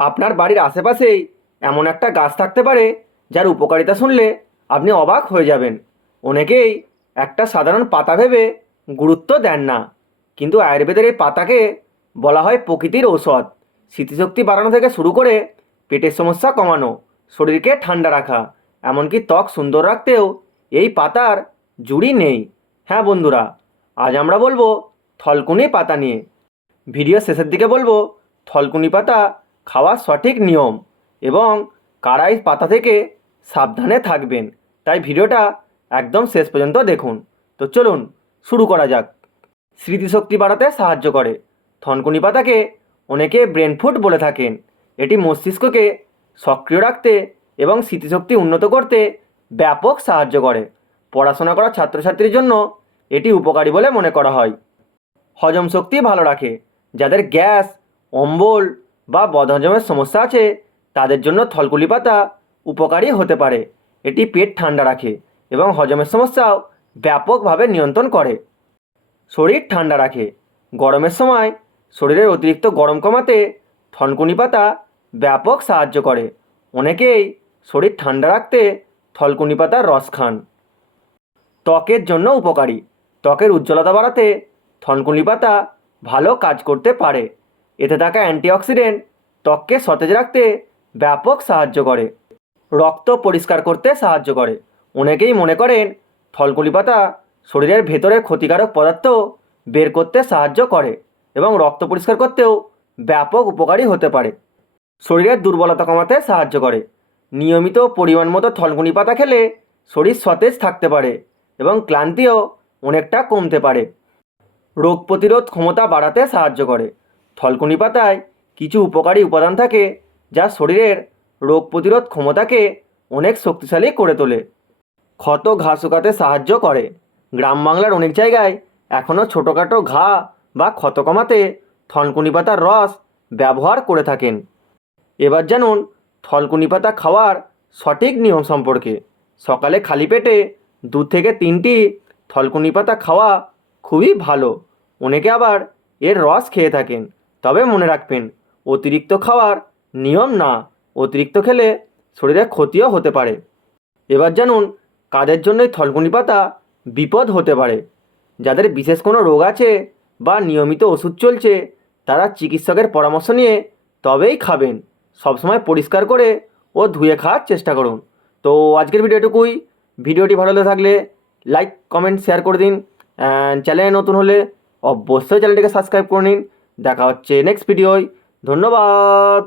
আপনার বাড়ির আশেপাশেই এমন একটা গাছ থাকতে পারে যার উপকারিতা শুনলে আপনি অবাক হয়ে যাবেন। অনেকেই একটা সাধারণ পাতা ভেবে গুরুত্ব দেন না, কিন্তু আয়ুর্বেদের এই পাতাকে বলা হয় প্রকৃতির ঔষধ। স্মৃতিশক্তি বাড়ানো থেকে শুরু করে পেটের সমস্যা কমানো, শরীরকে ঠান্ডা রাখা, এমনকি ত্বক সুন্দর রাখতেও এই পাতার জুড়ি নেই। হ্যাঁ বন্ধুরা, আজ আমরা বলবো থলকুনি পাতা নিয়ে। ভিডিও শেষের দিকে বলবো থলকুনি পাতা খাওয়ার সঠিক নিয়ম এবং কারা এই পাতা থেকে সাবধানে থাকবেন। তাই ভিডিওটা একদম শেষ পর্যন্ত দেখুন। তো চলুন শুরু করা যাক। স্মৃতিশক্তি বাড়াতে সাহায্য করে। থলকুনি পাতাকে অনেকে ব্রেন ফুড বলে থাকেন। এটি মস্তিষ্ককে সক্রিয় রাখতে এবং স্মৃতিশক্তি উন্নত করতে ব্যাপক সাহায্য করে। পড়াশোনা করা ছাত্রছাত্রীর জন্য এটি উপকারী বলে মনে করা হয়। হজম শক্তি ভালো রাখে। যাদের গ্যাস, অম্বল বা বদহজমের সমস্যা আছে তাদের জন্য থলকুনি পাতা উপকারী হতে পারে। এটি পেট ঠান্ডা রাখে এবং হজমের সমস্যাও ব্যাপকভাবে নিয়ন্ত্রণ করে। শরীর ঠান্ডা রাখে। গরমের সময় শরীরের অতিরিক্ত গরম কমাতে থলকুনি পাতা ব্যাপক সাহায্য করে। অনেকেই শরীর ঠান্ডা রাখতে থলকুনি পাতার রস খান। ত্বকের জন্য উপকারী। ত্বকের উজ্জ্বলতা বাড়াতে থলকুনি পাতা ভালো কাজ করতে পারে। এতে থাকা অ্যান্টিঅক্সিডেন্ট ত্বককে সতেজ রাখতে ব্যাপক সাহায্য করে। রক্ত পরিষ্কার করতে সাহায্য করে। অনেকেই মনে করেন থলকুনি পাতা শরীরের ভেতরের ক্ষতিকারক পদার্থ বের করতে সাহায্য করে এবং রক্ত পরিষ্কার করতেও ব্যাপক উপকারী হতে পারে। শরীরের দুর্বলতা কমাতে সাহায্য করে। নিয়মিত পরিমাণ মতো থলকুনি পাতা খেলে শরীর সতেজ থাকতে পারে এবং ক্লান্তিও অনেকটা কমতে পারে। রোগ প্রতিরোধ ক্ষমতা বাড়াতে সাহায্য করে। থলকুনি পাতায় কিছু উপকারী উপাদান থাকে যা শরীরের রোগ প্রতিরোধ ক্ষমতাকে অনেক শক্তিশালী করে তোলে। ক্ষত ঘা শুকাতে সাহায্য করে। গ্রাম বাংলার অনেক জায়গায় এখনও ছোটোখাটো ঘা বা ক্ষত কমাতে থলকুনি পাতার রস ব্যবহার করে থাকেন। এবার জানুন থলকুনি পাতা খাওয়ার সঠিক নিয়ম সম্পর্কে। সকালে খালি পেটে 2 থেকে 3টি থলকুনি পাতা খাওয়া খুবই ভালো। অনেকে আবার এর রস খেয়ে থাকেন, তবে মনে রাখবেন অতিরিক্ত খাওয়ার নিয়ম না। অতিরিক্ত খেলে শরীরে ক্ষতিও হতে পারে। এবার জানুন কাদের জন্য এই থলকুনি পাতা বিপদ হতে পারে। যাদের বিশেষ কোনো রোগ আছে বা নিয়মিত ওষুধ চলছে তারা চিকিৎসকের পরামর্শ নিয়ে তবেই খাবেন। সবসময় পরিষ্কার করে ও ধুয়ে খাওয়ার চেষ্টা করুন। তো আজকের ভিডিওটুকুই। ভিডিওটি ভালো লেগে থাকলে লাইক, কমেন্ট, শেয়ার করে দিন। চ্যানেলে নতুন হলে অবশ্যই চ্যানেলটিকে সাবস্ক্রাইব করে নিন। দেখা হচ্ছে নেক্সট ভিডিওয়। ধন্যবাদ।